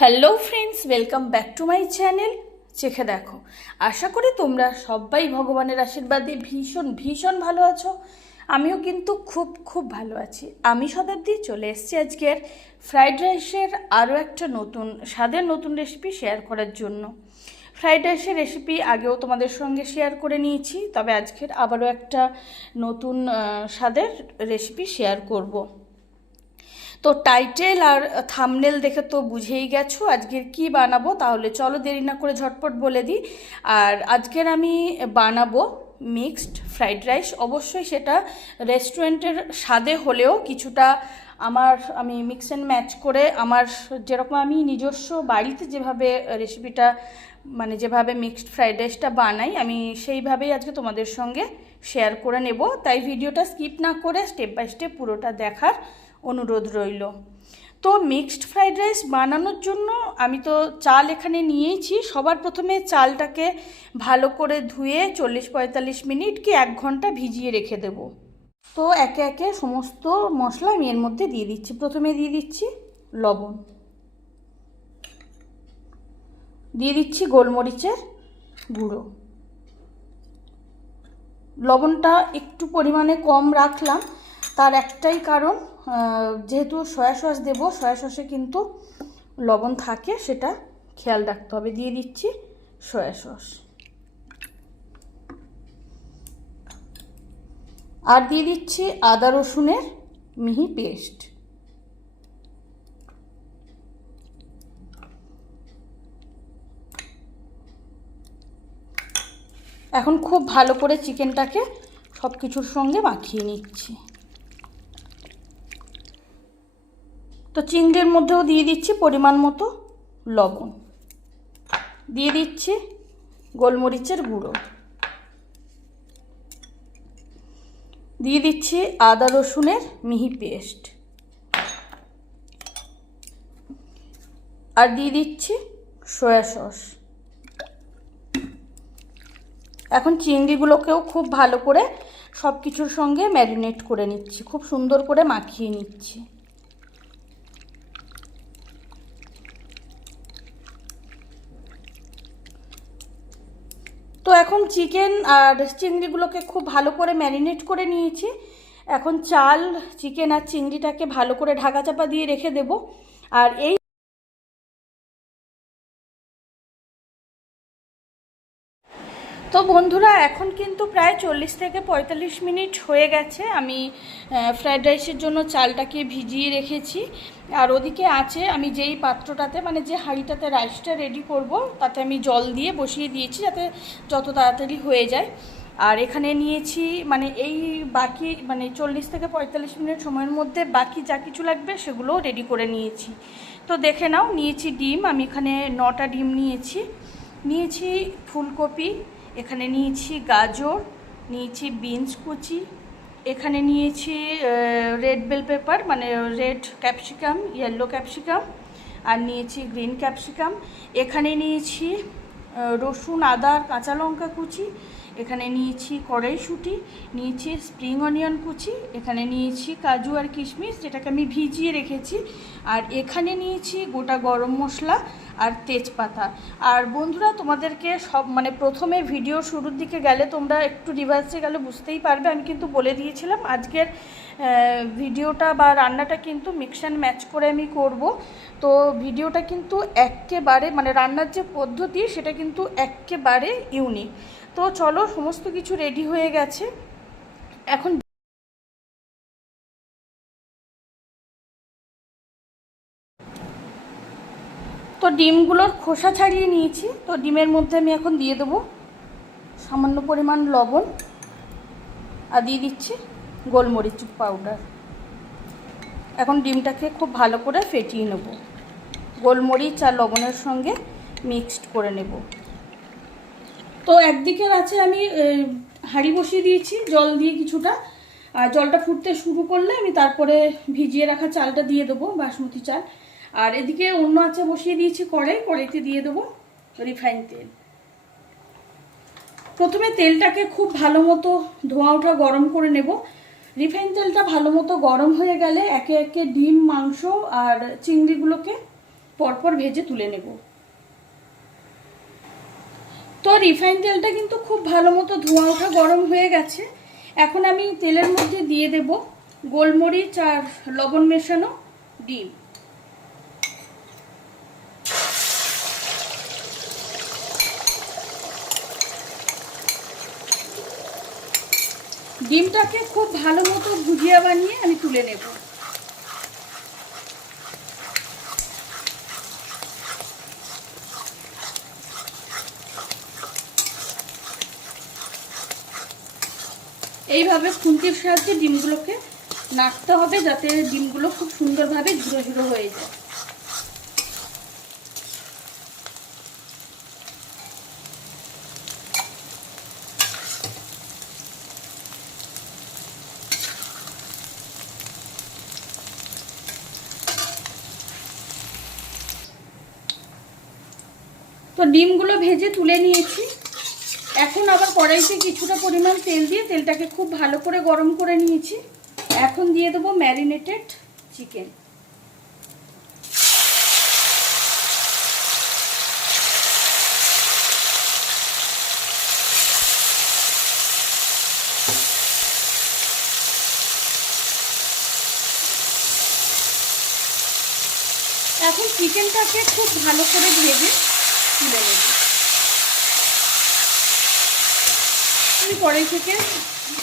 Hello friends, welcome back to my channel চেখে দেখো। আশা করি তোমরা সবাই ভগবানের আশীর্বাদে ভীষণ ভীষণ ভালো আছো। আমিও কিন্তু খুব খুব ভালো আছি। আমি শতাব্দী চলে এসেছি আজকের ফ্রাইড রাইসের আরও একটা নতুন স্বাদের নতুন রেসিপি শেয়ার করার জন্য। ফ্রাইড রাইসের রেসিপি আগেও তোমাদের সঙ্গে শেয়ার করে নিয়েছি, তবে আজকের আবারও একটা নতুন স্বাদের রেসিপি শেয়ার করব। তো টাইটেল আর থাম্বনেল দেখে তো বুঝেই গেছো আজকের কি বানাবো। তাহলে চলো দেরি না করে ঝটপট বলে দিই। আর আজকের আমি বানাবো মিক্সড ফ্রাইড রাইস। অবশ্যই সেটা রেস্টুরেন্টের স্বাদে হলেও কিছুটা আমি মিক্স অ্যান্ড ম্যাচ করে আমার যেরকম আমি নিজস্ব বাড়িতে যেভাবে রেসিপিটা যেভাবে মিক্সড ফ্রাইড রাইসটা বানাই আমি সেইভাবেই আজকে তোমাদের সঙ্গে শেয়ার করে নেব। তাই ভিডিওটা স্কিপ না করে স্টেপ বাই স্টেপ পুরোটা দেখার অনুরোধ রইল। তো মিক্সড ফ্রাইড রাইস বানানোর জন্য আমি তো চাল এখানে নিয়েছি। সবার প্রথমে চালটাকে ভালো করে ধুয়ে 40-45 মিনিট কি 1 ঘন্টা ভিজিয়ে রেখে দেব। তো একে একে সমস্ত মশলা আমি এর মধ্যে দিয়ে দিচ্ছি। প্রথমে দিয়ে দিচ্ছি লবণ, দিয়ে দিচ্ছি গোলমরিচের গুঁড়ো। লবণটা একটু পরিমাণে কম রাখলাম, তার একটাই কারণ, যেহেতু সয়া সস দেবো, সয়া সসে কিন্তু লবণ থাকে, সেটা খেয়াল রাখতে হবে। দিয়ে দিচ্ছি সয়া সস আর দিয়ে দিচ্ছি আদা রসুনের মিহি পেস্ট। এখন খুব ভালো করে চিকেনটাকে সব কিছুর সঙ্গে মাখিয়ে নিচ্ছি। তো চিংড়ির মধ্যেও দিয়ে দিচ্ছি পরিমাণ মতো লবণ, দিয়ে দিচ্ছি গোলমরিচের গুঁড়ো, দিয়ে দিচ্ছি আদা রসুনের মিহি পেস্ট আর দিয়ে দিচ্ছি সয়া সস। এখন চিংড়িগুলোকেও খুব ভালো করে সব কিছুর সঙ্গে ম্যারিনেট করে নিচ্ছি, খুব সুন্দর করে মাখিয়ে নিচ্ছি। তো এখন চিকেন আর চিংড়িগুলোকে খুব ভালো করে ম্যারিনেট করে নিয়েছি। এখন চাল, চিকেন আর চিংড়িটাকে ভালো করে ঢাকা চাপা দিয়ে রেখে দেব। আর এই তো বন্ধুরা, এখন কিন্তু প্রায় 40-45 মিনিট হয়ে গেছে। আমি ফ্রাইড রাইসের জন্য চালটাকে ভিজিয়ে রেখেছি। আর ওদিকে আছে, আমি যেই পাত্রটাতে যে হাঁড়িটাতে রাইসটা রেডি করব, তাতে আমি জল দিয়ে বসিয়ে দিয়েছি যাতে যত তাড়াতাড়ি হয়ে যায়। আর এখানে নিয়েছি এই বাকি 40-45 মিনিট সময়ের মধ্যে বাকি যা কিছু লাগবে সেগুলোও রেডি করে নিয়েছি। তো দেখে নাও, নিয়েছি ডিম, আমি এখানে 9টা ডিম নিয়েছি ফুলকপি, এখানে নিয়েছি গাজর, নিয়েছি বিনস কুচি, এখানে নিয়েছি red bell pepper red capsicum, yellow capsicum, আর নিয়েছি গ্রিন ক্যাপসিকাম। এখানে নিয়েছি রসুন, আদা আর কাঁচা লঙ্কা কুচি, এখানে নিয়েছি কড়াইশুঁটি, নিয়েছি স্প্রিং অনিয়ন কুচি, এখানে নিয়েছি কাজু আর কিশমিশ যেটাকে আমি ভিজিয়ে রেখেছি, আর এখানে নিয়েছি গোটা গরম মশলা আর তেজপাতা। আর বন্ধুরা, তোমাদেরকে সব প্রথমে ভিডিও শুরুর দিকে গেলে তোমরা একটু রিভার্সে গেলে বুঝতেই পারবে, আমি কিন্তু বলে দিয়েছিলাম আজকের ভিডিওটা বা রান্নাটা কিন্তু মিক্স অ্যান্ড ম্যাচ করে আমি করব। তো ভিডিওটা কিন্তু একেবারে রান্নার যে পদ্ধতি সেটা কিন্তু একেবারে ইউনিক। তো চলো, সমস্ত কিছু রেডি হয়ে গেছে। এখন তো ডিমগুলোর খোসা ছাড়িয়ে নিয়েছি। তো ডিমের মধ্যে আমি এখন দিয়ে দেবো সামান্য পরিমাণ লবণ আর দিয়ে দিচ্ছি গোলমরিচ পাউডার। এখন ডিমটাকে খুব ভালো করে ফেটিয়ে নেব, গোলমরিচ আর লবণের সঙ্গে মিক্সড করে নেব। তো একদিকে আছে আমি হাঁড়ি বসিয়ে দিয়েছি জল দিয়ে কিছুটা, আর জলটা ফুটতে শুরু করলে আমি তারপরে ভিজিয়ে রাখা চালটা দিয়ে দেবো, বাসমতি চাল। আর এদিকে অন্য আছে বসিয়ে দিয়েছি কড়াইতে দিয়ে দেবো রিফাইন তেল। প্রথমে তেলটাকে খুব ভালো মতো ধোঁয়া ওঠা গরম করে নেব। রিফাইন তেলটা ভালো মতো গরম হয়ে গেলে একে একে ডিম, মাংস আর চিংড়িগুলোকে পরপর ভেজে তুলে নেব। তো রিফাইন তেলটা কিন্তু খুব ভালো মতো ধোঁয়া ওঠা গরম হয়ে গেছে। এখন আমি তেলের মধ্যে দিয়ে দেব গোলমরিচ আর লবণ মেশানো ডিম। ডিমটাকে খুব ভালো মতো ভুজিয়া বানিয়ে আমি তুলে নেব। এইভাবে খুন্তির সাহায্যে ডিমগুলোকে নাড়তে হবে যাতে ডিমগুলো খুব সুন্দরভাবে ঝুরো ঝুরো হয়ে যায়। তো ডিমগুলো ভেজে তুলে নিয়েছি। এখন আবার কড়াইতে কিছুটা পরিমাণ তেল দিয়ে তেলটাকে খুব ভালো করে গরম করে নিয়েছি। এখন দিয়ে দেবো ম্যারিনেটেড চিকেন। এখন চিকেনটাকে খুব ভালো করে ভেজে তুলে নেব। আমি কড়াই থেকে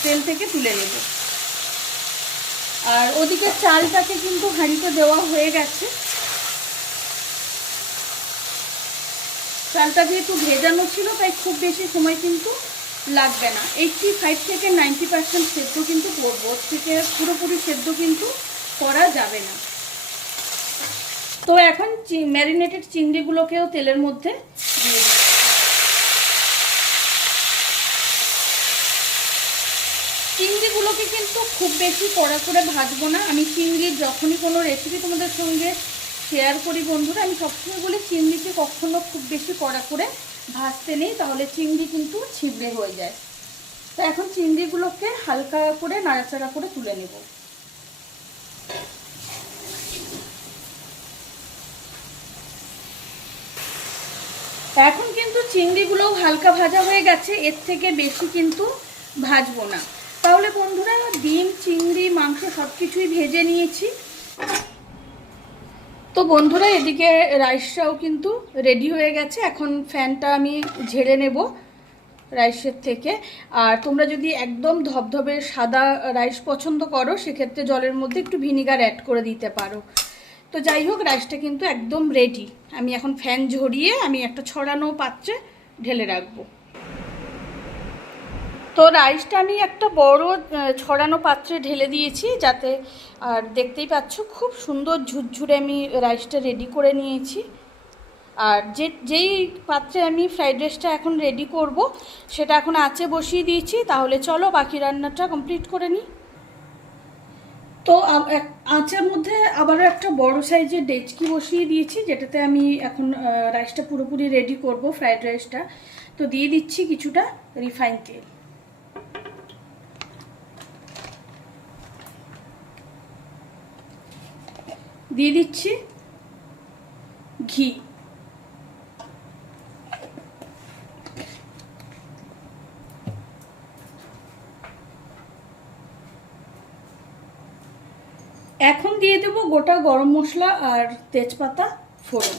তেল থেকে তুলে নেব। আর ওদিকে চালটাকে কিন্তু হাঁড়িতে দেওয়া হয়ে গেছে। চালটা যেহেতু ভেজানো ছিল তাই খুব বেশি সময় কিন্তু লাগবে না। 85 থেকে 90% সেদ্ধ কিন্তু করবো, ওর থেকে পুরোপুরি সেদ্ধ কিন্তু করা যাবে না। তো এখন ম্যারিনেটেড চিংড়িগুলোকেও তেলের মধ্যে দিয়ে দিই। চিংড়িগুলোকে কিন্তু খুব বেশি কড়া করে ভাজবো না। আমি চিংড়ির যখনই কোনো রেসিপি তোমাদের সঙ্গে শেয়ার করি বন্ধুরা, আমি সবসময় বলি চিংড়িকে কখনো খুব বেশি কড়া করে ভাজতে নেই, তাহলে চিংড়ি কিন্তু ছিবড়ে হয়ে যায়। তো এখন চিংড়িগুলোকে হালকা করে নাড়াচাড়া করে তুলে নেব। এখন কিন্তু চিংড়িগুলোও হালকা ভাজা হয়ে গেছে, এর থেকে বেশি কিন্তু ভাজবো না। তাহলে বন্ধুরা ডিম, চিংড়ি, মাংস সব কিছুই ভেজে নিয়েছি। তো বন্ধুরা এদিকে রাইসটাও কিন্তু রেডি হয়ে গেছে। এখন ফ্যানটা আমি ঝেড়ে নেব রাইসের থেকে। আর তোমরা যদি একদম ধবধবে সাদা রাইস পছন্দ করো সেক্ষেত্রে জলের মধ্যে একটু ভিনিগার অ্যাড করে দিতে পারো। তো যাই হোক, রাইসটা কিন্তু একদম রেডি। আমি এখন ফ্যান ঝরিয়ে আমি একটা ছড়ানো পাত্রে ঢেলে রাখবো। তো রাইসটা আমি একটা বড় ছড়ানো পাত্রে ঢেলে দিয়েছি যাতে, আর দেখতেই পাচ্ছ খুব সুন্দর ঝুরঝুরে আমি রাইসটা রেডি করে নিয়েছি। আর যেই পাত্রে আমি ফ্রাইড রাইসটা এখন রেডি করব সেটা এখন আঁচে বসিয়ে দিয়েছি। তাহলে চলো বাকি রান্নাটা কমপ্লিট করে নিই। তো আঁচের মধ্যে আবারও একটা বড় সাইজের ডেচকি বসিয়ে দিয়েছি যেটাতে আমি এখন রাইসটা পুরোপুরি রেডি করব, ফ্রাইড রাইসটা। তো দিয়ে দিচ্ছি কিছুটা রিফাইন তেল। দিয়ে দিচ্ছি ঘি। এখন দিয়ে দেব গোটা গরম মশলা আর তেজপাতা ফোড়ন।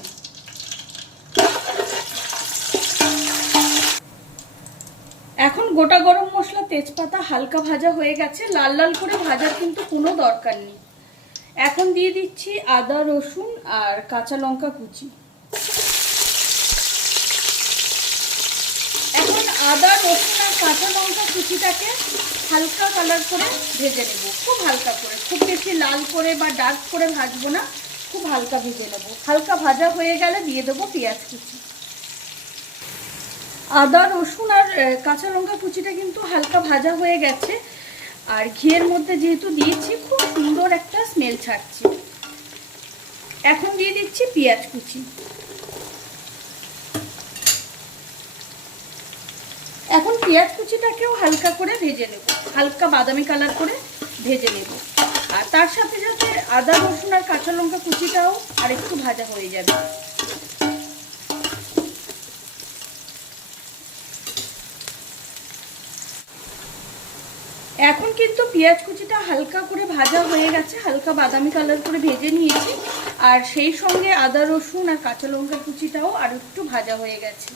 এখন গোটা গরম মশলা তেজপাতা হালকা ভাজা হয়ে গেছে, লাল লাল করে ভাজার কিন্তু কোনো দরকার নেই। এখন দিয়ে দিচ্ছি আদা, রসুন আর কাঁচা লঙ্কা কুচি। এখন আদা, রসুন আর কাঁচা লঙ্কা কুচিটাকে হালকা কালার করে ভেজে নেব, খুব হালকা করে, খুব বেশি লাল করে বা ডার্ক করে ভাজবো না, খুব হালকা ভেজে নেব। হালকা ভাজা হয়ে গেলে দিয়ে দেবো পেঁয়াজ কুচি। আদা, রসুন আর কাঁচা লঙ্কা কুচিটা কিন্তু হালকা ভাজা হয়ে গেছে, আর ঘিয়ের মধ্যে যেহেতু দিয়েছি খুব সুন্দর একটা স্মেল ছাড়ছে। এখন দিয়ে দিচ্ছি পেঁয়াজ কুচি। এখন পেঁয়াজ কুচিটাকেও হালকা করে ভেজে নেব, হালকা বাদামি কালার করে ভেজে নেব। আর তার সাথে সাথে আদা রসুন আর কাঁচা লঙ্কা কুচিটাও আর একটু ভাজা হয়ে যাবে। এখন কিন্তু পেঁয়াজ কুচিটা হালকা করে ভাজা হয়ে গেছে, হালকা বাদামি কালার করে ভেজে নিয়েছি। আর সেই সঙ্গে আদা রসুন আর কাঁচা লঙ্কা কুচিটাও আর একটু ভাজা হয়ে গেছে।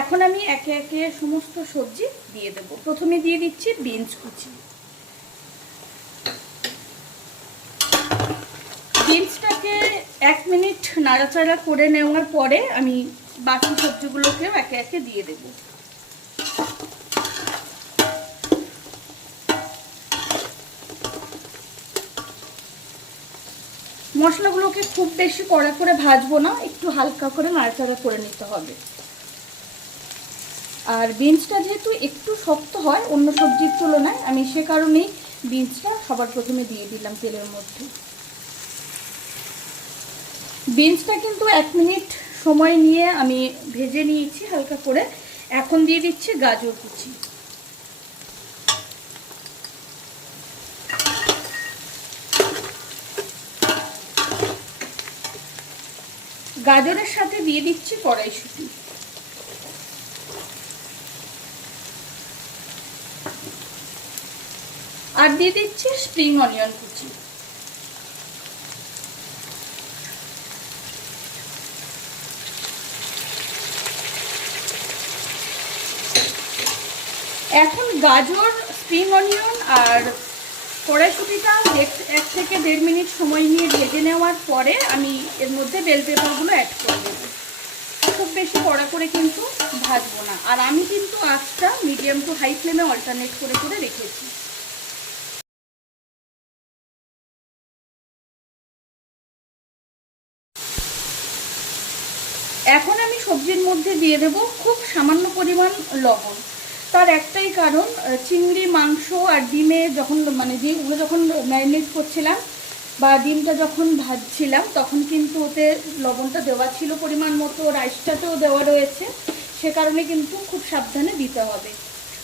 এখন আমি একে একে সমস্ত সবজি দিয়ে দেব। প্রথমে দিয়ে দিচ্ছি বিনস কুচি। বিনসটাকে 1 মিনিট নাড়াচাড়া করে নেওয়ার পরে আমি বাকি সবজিগুলোকেও একে একে দিয়ে দেব। মশলাগুলোকে খুব বেশি কড়া করে ভাজবো না, একটু হালকা করে নাড়াচাড়া করে নিতে হবে। আর বিনসটা যেহেতু একটু শক্ত হয় অন্য সবজির তুলনায়, আমি সে কারণেই বিনসটা সবার প্রথমে দিয়ে দিলাম তেলের মধ্যে। বিনসটা কিন্তু 1 মিনিট সময় নিয়ে আমি ভেজে নিয়েছি হালকা করে। এখন দিয়ে দিচ্ছি গাজর কুচি। গাজরের সাথে দিয়ে দিচ্ছি কড়াইশুঁটি। আর দিয়ে দিচ্ছি স্প্রিং অনিয়ন কুচি। এখন গাজর, স্প্রিং অনিয়ন আর কড়াইশুঁটিটা 1 থেকে 1.5 মিনিট সময় নিয়ে ভেজে নেওয়ার পরে আমি এর মধ্যে বেল পেপারগুলো অ্যাড করে দেব। খুব বেশি কড়া করে কিন্তু ভাজবো না। আর আমি কিন্তু আঁচটা মিডিয়াম টু হাই ফ্লেমে অল্টারনেট করে করে রেখেছি। এখন আমি সবজির মধ্যে দিয়ে দেব খুব সামান্য পরিমাণ লবণ। তার একটাই কারণ, চিংড়ি, মাংস আর ডিমে যখন ডিমগুলো যখন ম্যারিনেট করছিলাম বা ডিমটা যখন ভাজছিলাম তখন কিন্তু ওতে লবণটা দেওয়া ছিল পরিমাণ মতো, রাইসটাতেও দেওয়া রয়েছে, সে কারণে কিন্তু খুব সাবধানে দিতে হবে।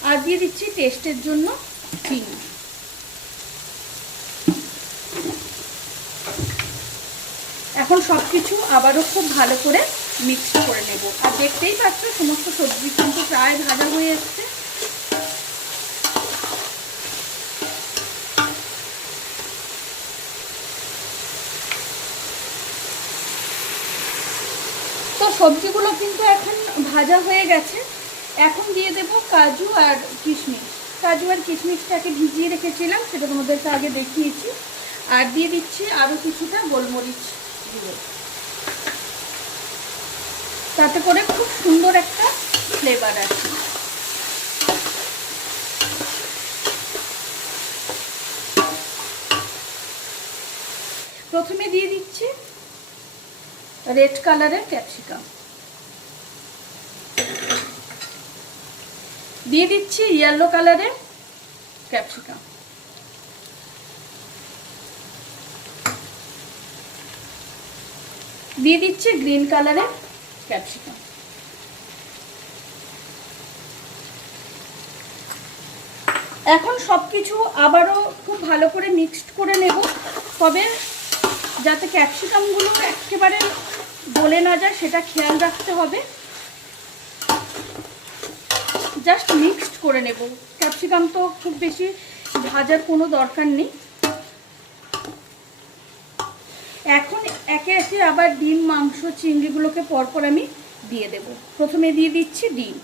আর দিয়ে দিচ্ছি টেস্টের জন্য চিনি। এখন সব কিছু আবারও খুব ভালো করে মিক্স করে নেব। আর দেখতেই পাচ্ছ সমস্ত সবজি কিন্তু প্রায় ভাজা হয়ে এসছে। তো সবজিগুলো কিন্তু এখন ভাজা হয়ে গেছে। এখন দিয়ে দেব কাজু আর কিশমিশ। কাজু আর কিশমিশটাকে ভিজিয়ে রেখেছিলাম, সেটা তোমাদেরকে আগে দেখিয়েছি। আর দিয়ে দিচ্ছি আরও কিছুটা গোলমরিচ গুঁড়ো, তাতে করে খুব সুন্দর একটা ফ্লেভার আসে। প্রথমে দিয়ে দিচ্ছি রেড কালারের ক্যাপসিকাম, দিয়ে দিচ্ছি ইয়েলো কালারের ক্যাপসিকাম, দিয়ে দিচ্ছি গ্রিন কালারের ক্যাপসিকাম। এখন সবকিছু আবারও খুব ভালো করে মিক্সড করে নেব। তবে যাতে ক্যাপসিকামগুলো একেবারে গলে না যায় সেটা খেয়াল রাখতে হবে। জাস্ট মিক্সড করে নেব। ক্যাপসিকাম তো খুব বেশি ভাজার কোনো দরকার নেই। এখন একে একে আবার ডিম, মাংস, চিংড়িগুলোকে পরপর আমি দিয়ে দেব। প্রথমে দিয়ে দিচ্ছি ডিম,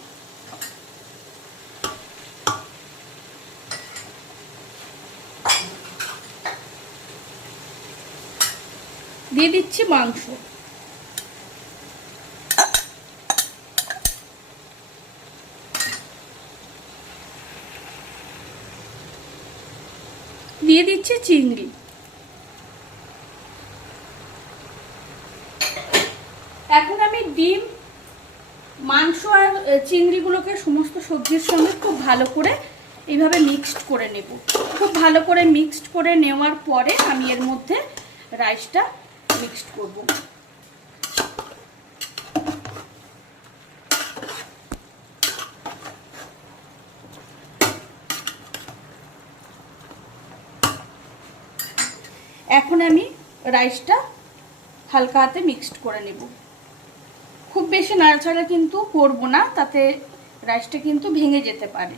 দিয়ে দিচ্ছি মাংস, দিয়ে দিচ্ছি চিংড়ি। এখন আমি ডিম, মাংস আর চিংড়িগুলোকে সমস্ত সবজির সঙ্গে খুব ভালো করে এইভাবে মিক্সড করে নেব। খুব ভালো করে মিক্সড করে নেওয়ার পরে আমি এর মধ্যে রাইসটা মিক্সড করব। এখন আমি রাইসটা হালকা হাতে মিক্সড করে নেব। খুব বেশি নাড়াচাড়া কিন্তু করব না, তাতে রাইসটা কিন্তু ভেঙে যেতে পারে।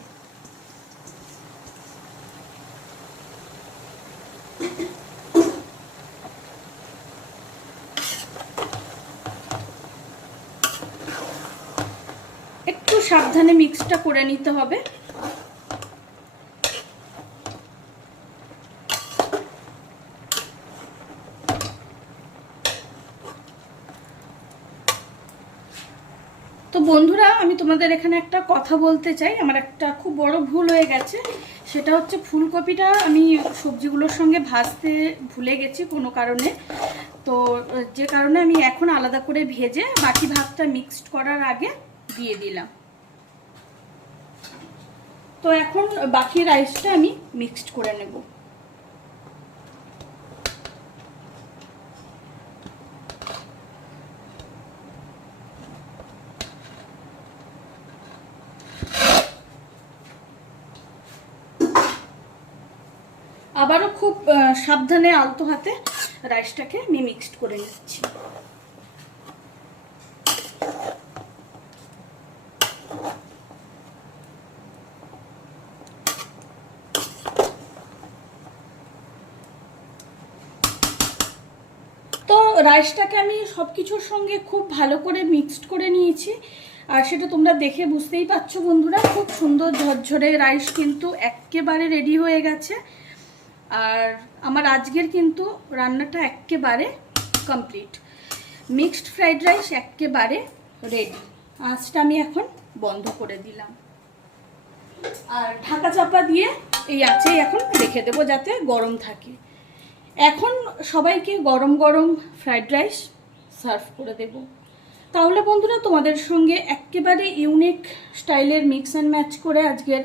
একটু সাবধানে মিক্সটা করে নিতে হবে। তো বন্ধুরা, আমি তোমাদের এখানে একটা কথা বলতে চাই। আমার একটা খুব বড় ভুল হয়ে গেছে, সেটা হচ্ছে ফুলকপিটা আমি সবজিগুলোর সঙ্গে ভাজতে ভুলে গেছি কোনো কারণে। তো যে কারণে আমি এখন আলাদা করে ভেজে বাকি ভাতটা মিক্সড করার আগে দিয়ে দিলাম। তো এখন বাকি রাইসটা আমি মিক্সড করে নেব। আবারও খুব সাবধানে আলতো হাতে রাইসটাকে আমি মিক্সড করে নিচ্ছি। তো রাইসটাকে আমি সব কিছুর সঙ্গে খুব ভালো করে মিক্সড করে নিয়েছি, আর সেটা তোমরা দেখে বুঝতেই পারছো বন্ধুরা। খুব সুন্দর ঝরঝরে রাইস কিন্তু একেবারে রেডি হয়ে গেছে। আর আমার আজকের কিন্তু রান্নাটা একেবারে কমপ্লিট। মিক্সড ফ্রাইড রাইস একেবারে রেডি। আঁচটা আমি এখন বন্ধ করে দিলাম, আর ঢাকা চাপা দিয়ে এই আঁচেই এখন রেখে দেবো যাতে গরম থাকে। এখন সবাইকে গরম গরম ফ্রাইড রাইস সার্ভ করে দেব। তাহলে বন্ধুরা, তোমাদের সঙ্গে একেবারে ইউনিক স্টাইলের মিক্স অ্যান্ড ম্যাচ করে আজকের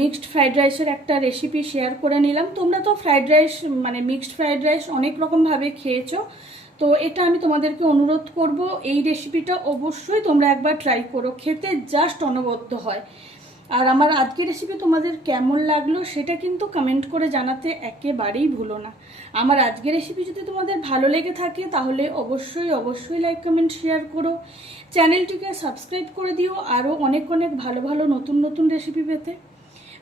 মিক্সড ফ্রাইড রাইসের একটা রেসিপি শেয়ার করে নিলাম। তোমরা তো ফ্রাইড রাইস মানে মিক্সড ফ্রাইড রাইস অনেক রকমভাবে খেয়েছো, তো এটা আমি তোমাদেরকে অনুরোধ করব, এই রেসিপিটা অবশ্যই তোমরা একবার ট্রাই করো। খেতে জাস্ট অনবদ্য হয়। আর আমার আজকের রেসিপি তোমাদের কেমন লাগলো সেটা কিন্তু কমেন্ট করে জানাতে একেবারেই ভুলো না। আমার আজকের রেসিপি যদি তোমাদের ভালো লেগে থাকে তাহলে অবশ্যই লাইক কমেন্ট শেয়ার করো। চ্যানেলটিকে সাবস্ক্রাইব করে দিও আরও অনেক ভালো ভালো নতুন রেসিপি পেতে।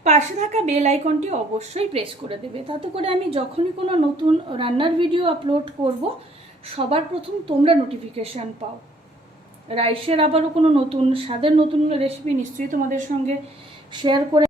পাশে থাকা বেল আইকনটি অবশ্যই প্রেস করে দেবে, তাতে করে আমি যখনই কোনো নতুন রান্নার ভিডিও আপলোড করব সবার প্রথম তোমরা নোটিফিকেশান পাও। রাইসের আবারও কোনো নতুন স্বাদের নতুন রেসিপি নিশ্চয়ই তোমাদের সঙ্গে শেয়ার করে